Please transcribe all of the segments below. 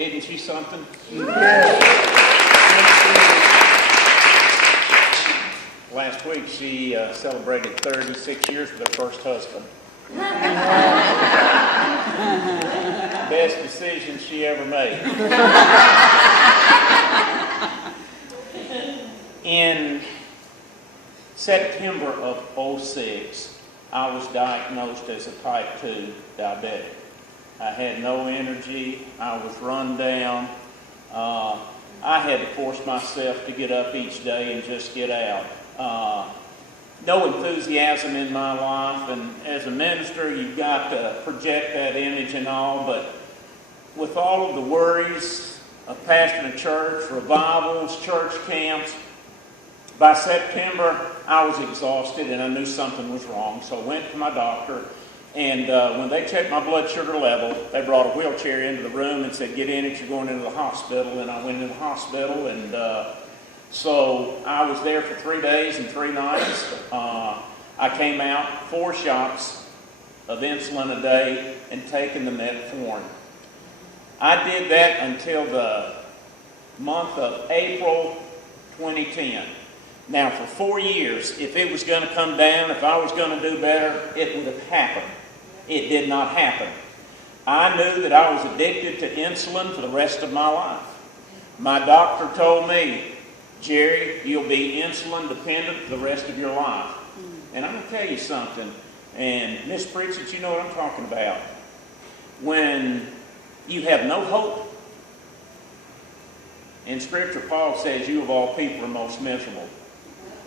Isn't she something? Last week she celebrated 36 years with her first husband. Best decision she ever made. In September of '06, I was diagnosed as a type 2 diabetic. I had no energy. I was run down. I had to force myself to get up each day and just get out. No enthusiasm in my life, and as a minister, you've got to project that image and all, but with all of the worries of pastoring a church, revivals, church camps, by September, I was exhausted and I knew something was wrong, so I went to my doctor. And when they checked my blood sugar level, they brought a wheelchair into the room and said, "Get in it, you're going into the hospital." And I went into the hospital, and so I was there for 3 days and 3 nights. I came out 4 shots of insulin a day and taking the metformin. I did that until the month of April 2010. Now, for 4 years, if it was going to come down, if I was going to do better, it would have happened. It did not happen. I knew that I was addicted to insulin for the rest of my life. My doctor told me, "Jerry, you'll be insulin dependent for the rest of your life." And I'm going to tell you something, and Miss Pritchett, you know what I'm talking about. When you have no hope, in Scripture, Paul says, "You of all people are most miserable."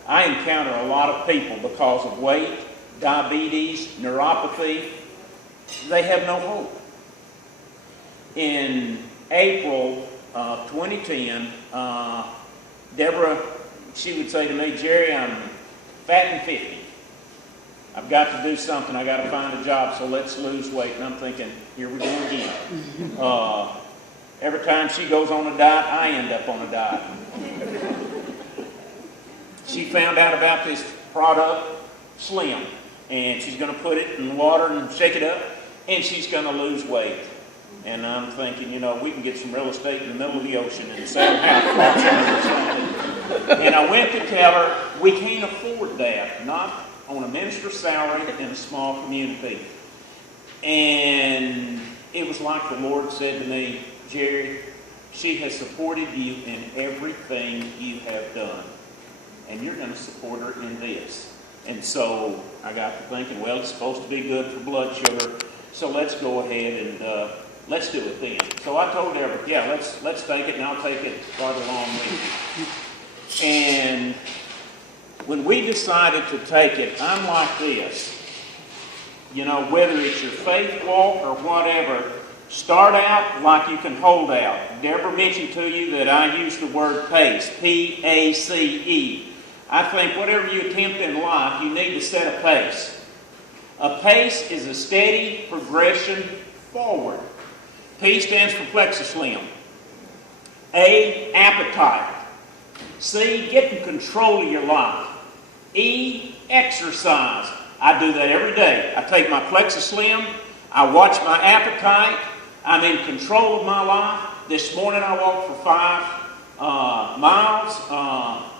I encounter a lot of people because of weight, diabetes, neuropathy. They have no hope. In April of 2010, Deborah, she would say to me, "Jerry, I'm fat and 50. I've got to do something. I've got to find a job, so let's lose weight." And I'm thinking, here we go again. Every time she goes on a diet, I end up on a diet. She found out about this product, Slim, and she's going to put it in water and shake it up, and she's going to lose weight. And I'm thinking, we can get some real estate in the middle of the ocean and sell house or something. And I went to tell her, we can't afford that, not on a minister's salary in a small community. And it was like the Lord said to me, "Jerry, she has supported you in everything you have done, and you're going to support her in this." And so I got to thinking, well, it's supposed to be good for blood sugar, so let's go ahead and let's do it then. So I told Deborah, yeah, let's take it, and I'll take it right along with you. And when we decided to take it, I'm like this. Whether it's your faith walk or whatever, start out like you can hold out. Deborah mentioned to you that I use the word PACE, P-A-C-E. I think whatever you attempt in life, you need to set a pace. A pace is a steady progression forward. P stands for Plexus Slim. A, appetite. C, getting control of your life. E, exercise. I do that every day. I take my Plexus Slim, I watch my appetite, I'm in control of my life. This morning I walked for 5 miles.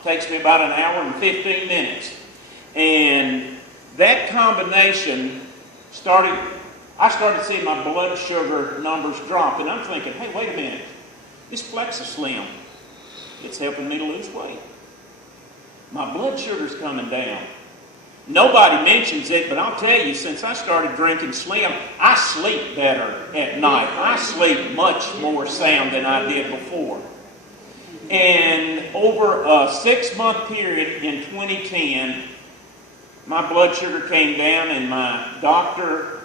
Takes me about an hour and 15 minutes. And that combination I started seeing my blood sugar numbers drop. And I'm thinking, hey, wait a minute. This Plexus Slim, it's helping me to lose weight. My blood sugar's coming down. Nobody mentions it, but I'll tell you, since I started drinking Slim, I sleep better at night. I sleep much more sound than I did before. And over a 6-month period in 2010, my blood sugar came down, and my doctor,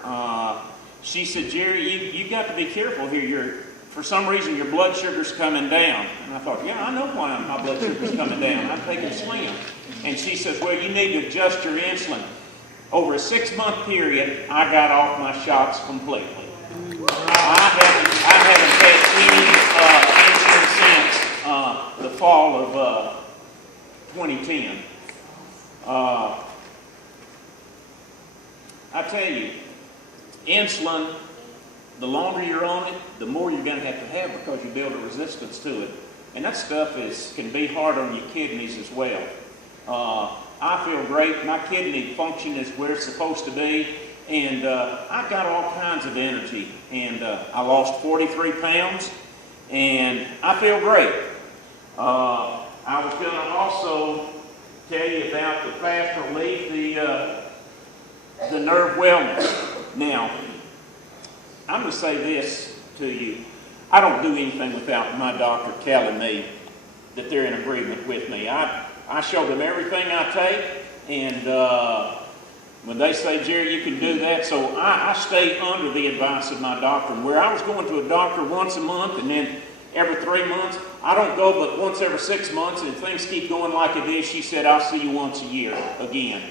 she said, "Jerry, you got to be careful here. For some reason, your blood sugar's coming down." And I thought, yeah, I know why my blood sugar's coming down. I'm taking Slim. And she says, "Well, you need to adjust your insulin." Over a 6-month period, I got off my shots completely. I haven't had any insulin since the fall of 2010. I tell you, insulin the longer you're on it, the more you're going to have because you build a resistance to it. And that stuff can be hard on your kidneys as well. I feel great. My kidney function is where it's supposed to be. And I got all kinds of energy. And I lost 43 pounds. And I feel great. I was going to also tell you about the fast relief, the nerve wellness. Now, I'm going to say this to you. I don't do anything without my doctor telling me that they're in agreement with me. I show them everything I take, and when they say, Jerry, you can do that, so I stay under the advice of my doctor. And where I was going to a doctor once a month and then every 3 months, I don't go but once every 6 months, and if things keep going like it is, she said, I'll see you once a year again.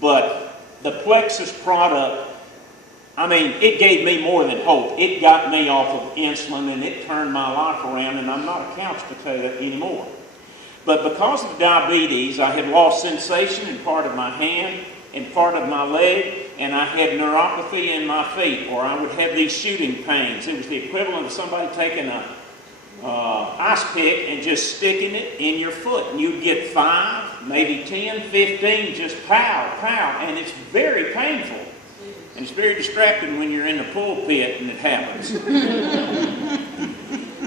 But the Plexus product, I mean, it gave me more than hope. It got me off of insulin, and it turned my life around, and I'm not a couch potato anymore. But because of diabetes, I had lost sensation in part of my hand and part of my leg, and I had neuropathy in my feet, or I would have these shooting pains. It was the equivalent of somebody taking a ice pick and just sticking it in your foot. And you'd get 5, maybe 10, 15, just pow, pow, and it's very painful. And it's very distracting when you're in the pulpit and it happens.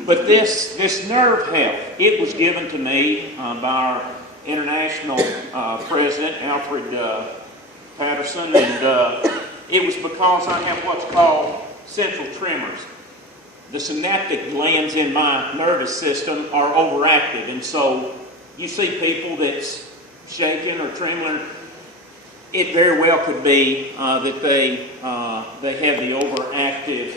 But this nerve health, it was given to me by our international president, Alfred Patterson, and it was because I have what's called central tremors. The synaptic glands in my nervous system are overactive, and so you see people that's shaking or trembling. It very well could be that they have the overactive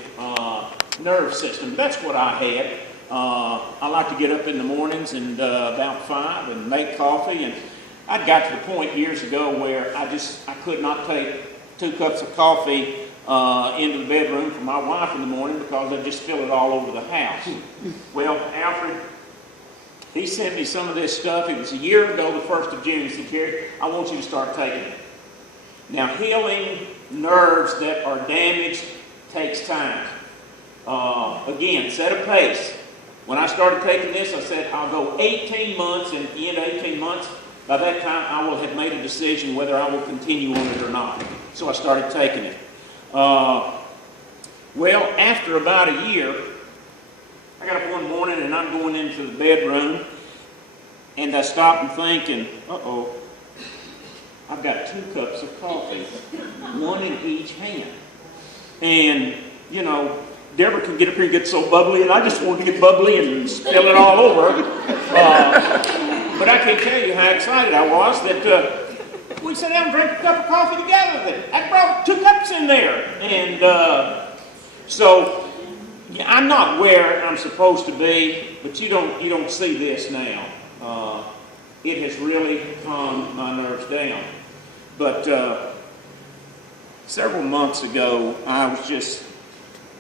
nerve system. That's what I had. I like to get up in the mornings and about 5 and make coffee, and I got to the point years ago where I could not take 2 cups of coffee into the bedroom for my wife in the morning because I'd just feel it all over the house. Well, Alfred, he sent me some of this stuff. It was a year ago, the 1st of June. He said, Jerry, I want you to start taking it. Now, healing nerves that are damaged takes time. Again, set a pace. When I started taking this, I said, I'll go 18 months, and at the end of 18 months, by that time, I will have made a decision whether I will continue on it or not. So I started taking it. Well, after about a year, I got up one morning, and I'm going into the bedroom, and I stopped and thinking, uh-oh, I've got 2 cups of coffee, 1 in each hand. And, you know, Deborah can get up here and get so bubbly, and I just wanted to get bubbly and spill it all over. But I can't tell you how excited I was that we sat down and drank a cup of coffee together. I brought 2 cups in there. And so I'm not where I'm supposed to be, but you don't see this now. It has really calmed my nerves down. But several months ago,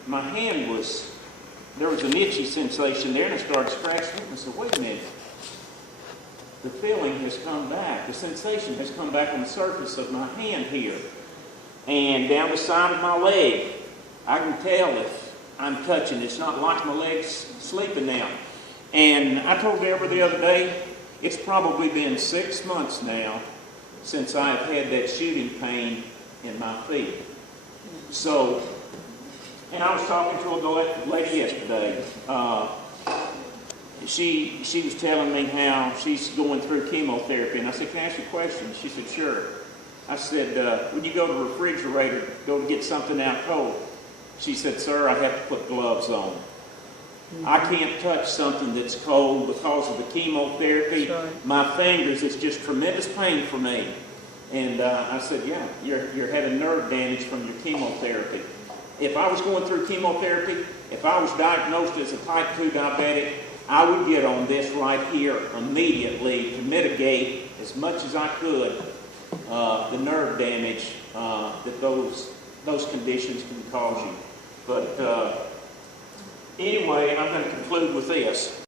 my hand there was an itchy sensation there, and I started scratching it, and I said, wait a minute. The feeling has come back. The sensation has come back on the surface of my hand here. And down the side of my leg. I can tell if I'm touching. It's not like my leg's sleeping now. And I told Deborah the other day, it's probably been 6 months now since I've had that shooting pain in my feet. So, and I was talking to a lady yesterday. She was telling me how she's going through chemotherapy, and I said, can I ask you a question? She said, sure. I said, when you go to the refrigerator, go to get something out cold. She said, sir, I have to put gloves on. I can't touch something that's cold because of the chemotherapy. Sure. My fingers, it's just tremendous pain for me. And I said, yeah, you're having nerve damage from your chemotherapy. If I was going through chemotherapy, if I was diagnosed as a type 2 diabetic, I would get on this right here immediately to mitigate as much as I could the nerve damage that those conditions can cause you. But anyway, I'm going to conclude with this.